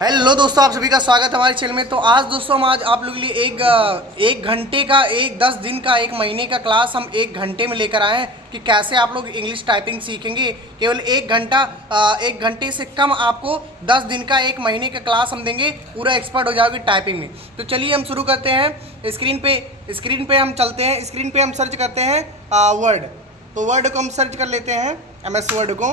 Hello दोस्तों, आप सभी का स्वागत है हमारे चैनल में। तो आज दोस्तों हम आज आप लोगों के लिए एक घंटे का, एक 10 दिन का, एक महीने का क्लास हम एक घंटे में लेकर आए हैं कि कैसे आप लोग इंग्लिश टाइपिंग सीखेंगे। केवल एक घंटा, एक घंटे से कम आपको 10 दिन का, एक महीने का क्लास हम देंगे, पूरा एक्सपर्ट हो जाओगे टाइपिंग में। तो चलिए हम शुरू करते हैं। स्क्रीन पे हम चलते हैं। स्क्रीन पे हम सर्च करते हैं वर्ड। तो वर्ड को हम सर्च कर लेते हैं, MS वर्ड को।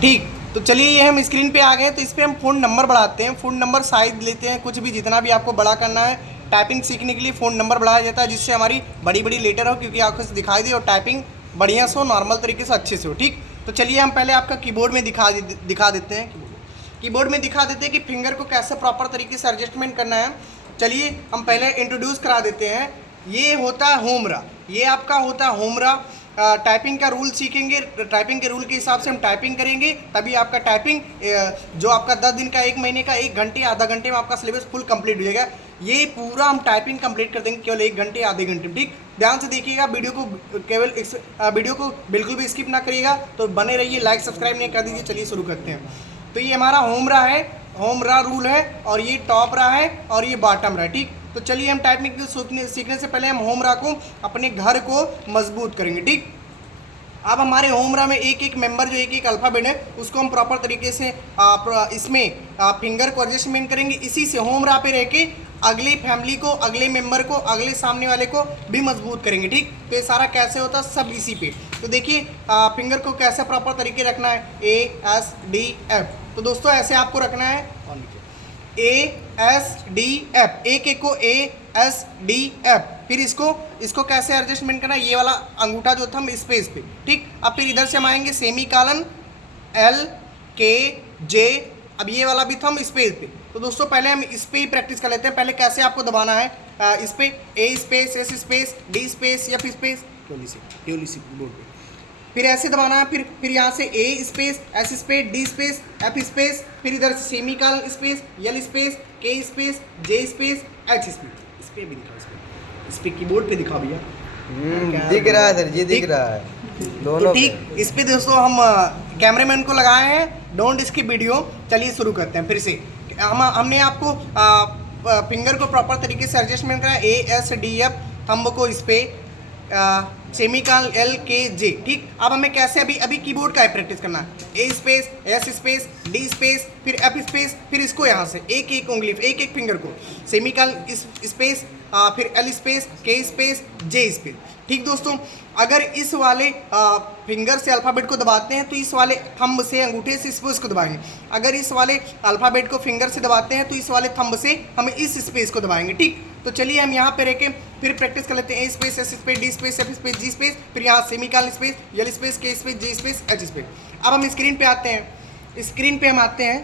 ठीक, तो चलिए ये हम स्क्रीन पे आ गए। तो इस पर हम फ़ोन नंबर बढ़ाते हैं। फ़ोन नंबर साइज लेते हैं, कुछ भी जितना भी आपको बड़ा करना है। टाइपिंग सीखने के लिए फ़ोन नंबर बढ़ाया जाता है, जिससे हमारी बड़ी बड़ी लेटर हो, क्योंकि आंखों से दिखाई दे और टाइपिंग बढ़िया से हो, नॉर्मल तरीके से अच्छे से हो। ठीक, तो चलिए हम पहले आपका कीबोर्ड में दिखा देते हैं। कीबोर्ड में दिखा देते हैं कि फिंगर को कैसे प्रॉपर तरीके से एडजस्टमेंट करना है। चलिए हम पहले इंट्रोड्यूस करा देते हैं। ये होता है होमरा, ये आपका होता है होमरा। टाइपिंग का रूल सीखेंगे, टाइपिंग के रूल के हिसाब से हम टाइपिंग करेंगे, तभी आपका टाइपिंग जो आपका 10 दिन का, एक महीने का, एक घंटे आधा घंटे में आपका सिलेबस फुल कंप्लीट हो जाएगा। ये पूरा हम टाइपिंग कंप्लीट कर देंगे केवल एक घंटे आधे घंटे में। ठीक, ध्यान से देखिएगा वीडियो को, केवल वीडियो को बिल्कुल भी स्किप ना करिएगा। तो बने रहिए, लाइक सब्सक्राइब नहीं कर दीजिए। चलिए शुरू करते हैं। तो ये हमारा होमरा है, होमरा रूल है, और ये टॉप रहा है और ये बॉटम रहा है। ठीक, तो चलिए हम टाइपिंग सीखने से पहले हम होमरा को, अपने घर को मजबूत करेंगे। ठीक, अब हमारे होमरा में एक एक मेंबर, जो एक एक अल्फ़ाबेट है, उसको हम प्रॉपर तरीके से इसमें फिंगर को एडजस्टमेंट करेंगे। इसी से होमरा पे रह के अगली फैमिली को, अगले मेंबर को, अगले सामने वाले को भी मजबूत करेंगे। ठीक, तो ये सारा कैसे होता है, सब इसी पे। तो देखिए फिंगर को कैसे प्रॉपर तरीके रखना है, ASDF। तो दोस्तों ऐसे आपको रखना है, ASDF, एक एक को ASDF। फिर इसको कैसे एडजस्टमेंट करना है, ये वाला अंगूठा जो था हम स्पेस पे। ठीक, अब फिर इधर से हम आएंगे सेमी कॉलन LKJ। अब ये वाला भी था हम स्पेस पे। तो दोस्तों पहले हम इस पे ही प्रैक्टिस कर लेते हैं। पहले कैसे आपको दबाना है, इस पे A space, S space, D space, F space, केवल इसी बोर्ड पे फिर ऐसे दबाना है। फिर यहाँ से A space, S space, D space, F space, फिर इधर से semi colon space, L space, K space, J space, H space. इस पे भी दिखाओ, इस पे कीबोर्ड पे दिखाओ भैया। दिख रहा है सर जी, दिख रहा है दोनों। तो ठीक, इस पे दोस्तों हम कैमरामैन को लगाए हैं, डोंट स्किप वीडियो। चलिए शुरू करते हैं फिर से। हमने आपको फिंगर को प्रॉपर तरीके से एडजस्टमेंट करा, ASDF, थंब को इस पे, सेमीकॉलन LKJ। ठीक, अब हमें कैसे अभी कीबोर्ड का प्रैक्टिस करना है। A space, S space, D space, फिर F स्पेस, फिर इसको यहाँ से एक एक उंगली, एक एक फिंगर को, सेमीकॉलन स्पेस, फिर L space, K space, J space. ठीक दोस्तों, अगर इस वाले फिंगर से अल्फ़ाबेट को दबाते हैं तो इस वाले थंब से, अंगूठे से स्पेस को दबाएंगे। अगर इस वाले अल्फ़ाबेट को फिंगर से दबाते हैं तो इस वाले थंब से हम इस स्पेस को दबाएंगे। ठीक, तो चलिए हम यहाँ पे रह के फिर प्रैक्टिस कर लेते हैं। A space, S space, D space, F space, G space, फिर यहाँ semicolon space, L space, K space, J space, H space. अब हम स्क्रीन पे आते हैं। स्क्रीन पे हम आते हैं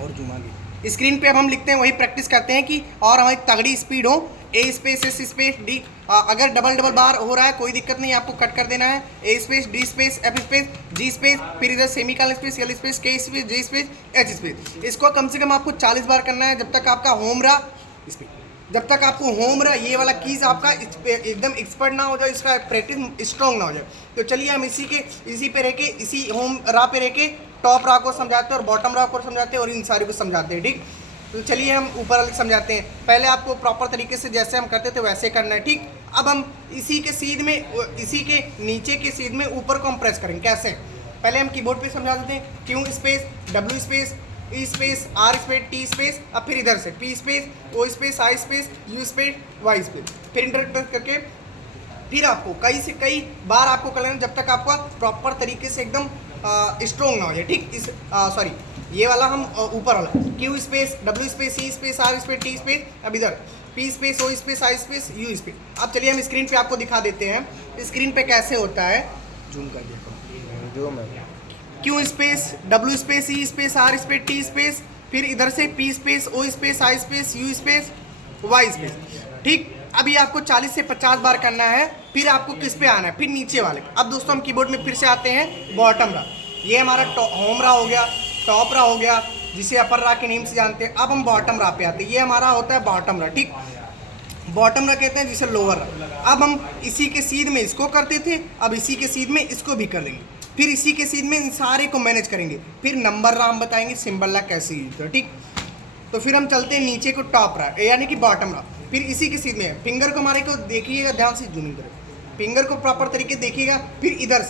और जूम आगे। स्क्रीन पे अब हम लिखते हैं, वही प्रैक्टिस करते हैं कि और हमारी तगड़ी स्पीड हो। A space, S space, D, अगर डबल बार हो रहा है कोई दिक्कत नहीं, आपको कट कर देना है। A space, D space, F space, G space, फिर इधर semicolon space, L space, K space, J space, H space. इसको कम से कम आपको 40 बार करना है, जब तक आपका होमरा जब तक आपको होमरा ये वाला कीज आपका एकदम एक्सपर्ट ना हो जाए, इसका प्रैक्टिस स्ट्रॉन्ग ना हो जाए। तो चलिए हम इसी पे रह के, इसी होम रा पे रह के टॉप रा को समझाते हैं और बॉटम रा को समझाते हैं और इन सारे को समझाते हैं। ठीक, तो चलिए हम ऊपर वाले समझाते हैं। पहले आपको प्रॉपर तरीके से जैसे हम करते थे वैसे करना है। ठीक, अब हम इसी के नीचे के सीध में ऊपर को हम प्रेस करेंगे। कैसे, पहले हम कीबोर्ड पे समझा देते हैं। Q space, W space, E space, R space, T space, अब फिर इधर से P space, O space, I space, U space, Y space, फिर इंटर प्रेस करके फिर आपको कई बार आपको कर लेना, जब तक आपका प्रॉपर तरीके से एकदम स्ट्रॉन्ग ना हो जाए। ठीक, सॉरी, ये वाला हम ऊपर वाला Q space, W space, C space, R space, T space, अब इधर P space, O space, I space, U space. अब चलिए हम स्क्रीन पे आपको दिखा देते हैं स्क्रीन पे कैसे होता है। जूम कर दिया, जो मैं Q space, W space, E space, R space, T space, फिर इधर से P space, O space, I space, U space, Y space. ठीक, अभी आपको 40 से 50 बार करना है। फिर आपको किस पे आना है, फिर नीचे वाले। अब दोस्तों हम कीबोर्ड में फिर से आते हैं, बॉटम रा। ये हमारा होम रा हो गया, टॉप रा हो गया, जिसे अपर रा के नेम से जानते हैं। अब हम बॉटम रा पे आते हैं, ये हमारा होता है बॉटम रा। ठीक, बॉटम रा कहते हैं जिसे लोअर रा। अब हम इसी के सीध में इसको करते थे, अब इसी के सीध में इसको भी कर देंगे। फिर इसी के सीध में इन सारे को मैनेज करेंगे, फिर नंबर रहा हम बताएंगे, सिंबल रहा कैसे यूज है, ठीक। तो फिर हम चलते हैं नीचे को, टॉप रहा यानी कि बॉटम रहा, फिर इसी के सीध में फिंगर को हमारे को देखिएगा ध्यान से, जूमिंग करें, फिंगर को प्रॉपर तरीके देखिएगा। फिर इधर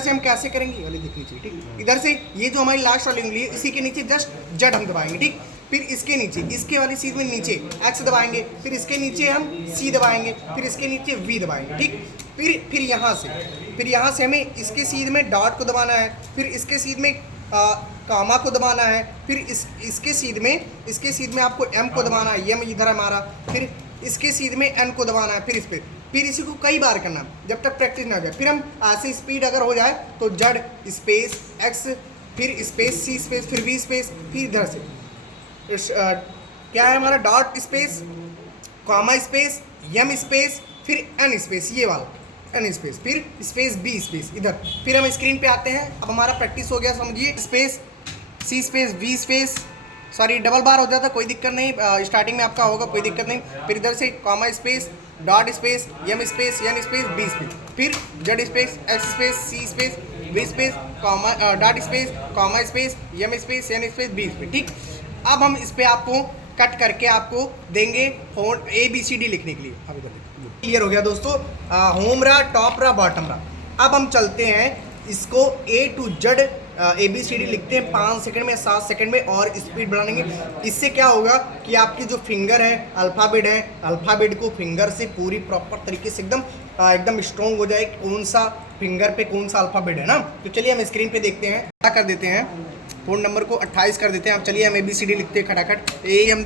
से हम कैसे करेंगे, ये वाली देखनी चाहिए, ठीक। इधर से ये जो हमारी लास्ट वाली उंगली है इसी के नीचे जस्ट जेड हम दबाएंगे, ठीक। फिर इसके नीचे, इसके वाली सीध में नीचे एक्स दबाएंगे, फिर इसके नीचे हम सी दबाएंगे, फिर इसके नीचे वी दबाएंगे, ठीक। फिर यहाँ से हमें इसके सीध में डॉट को दबाना है, फिर इसके सीध में कामा को दबाना है, फिर इसके सीध में आपको एम को दबाना है, एम इधर हमारा, फिर इसके सीध में एन को दबाना है, फिर इसी को कई बार करना जब तक प्रैक्टिस ना हो जाए। फिर हम ऐसे स्पीड अगर हो जाए तो जेड स्पेस एक्स, फिर स्पेस सी स्पेस, फिर वी स्पेस, फिर इधर से क्या है हमारा dot space, comma space, M space, फिर एन स्पेस, ये वाला एन स्पेस, फिर स्पेस बी स्पेस इधर। फिर हम स्क्रीन पे आते हैं, अब हमारा प्रैक्टिस हो गया समझिए, space C space V space, sorry double बार हो जाता कोई दिक्कत नहीं, स्टार्टिंग में आपका होगा कोई दिक्कत नहीं। फिर इधर से comma space, dot space, M space, N space, B space, फिर Z space, X space, C space, V space, comma dot space, comma space, M space, N space, B space, ठीक। अब हम इस पे आपको कट करके आपको देंगे फोन ABCD लिखने के लिए। अब इधर क्लियर हो गया दोस्तों, होम रहा, टॉप रहा, बॉटम रहा। अब हम चलते हैं इसको A to Z ABCD लिखते हैं 5 सेकंड में, 7 सेकंड में, और स्पीड बढ़ाएंगे। इससे क्या होगा कि आपकी जो फिंगर है, अल्फ़ाबेट को फिंगर से पूरी प्रॉपर तरीके से एकदम स्ट्रॉन्ग हो जाए, कौन सा फिंगर पे कौन सा अल्फ़ाबेट है ना। तो चलिए हम स्क्रीन पे देखते हैं, क्या कर देते हैं, फ़ोन नंबर को 28 कर देते हैं। अब चलिए हम ABCD लिखते हैं खटाखट। ए हम